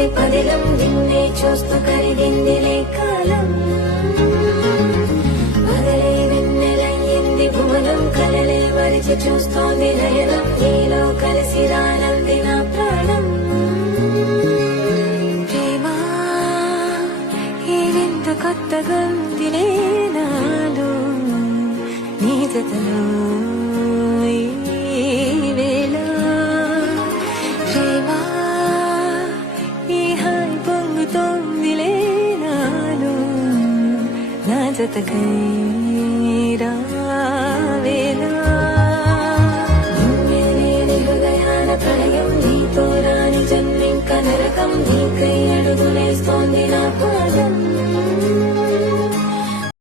గుండె పదిలం నిన్నే చూస్తూ కరిగిందిలే కాలం పగలే వెన్నెలయ్యింది భువనం కలలే వరిచి చూస్తోంది నయనం నీలో కలిసి రానంది నా ప్రాణం ప్రేమ ఈ వింత కొత్తగా ఉందిలే నాలో నీ జతలో ఈ వేళ ప్రేమ ఈ హాయి పొంగుతోందిలే నాలో నా జతకై రావేలా నిన్నే లేని హృదయాల ప్రళయం నీతో రాని జన్మింక నరకం నీకై అడుగులేస్తోంది నా పాదం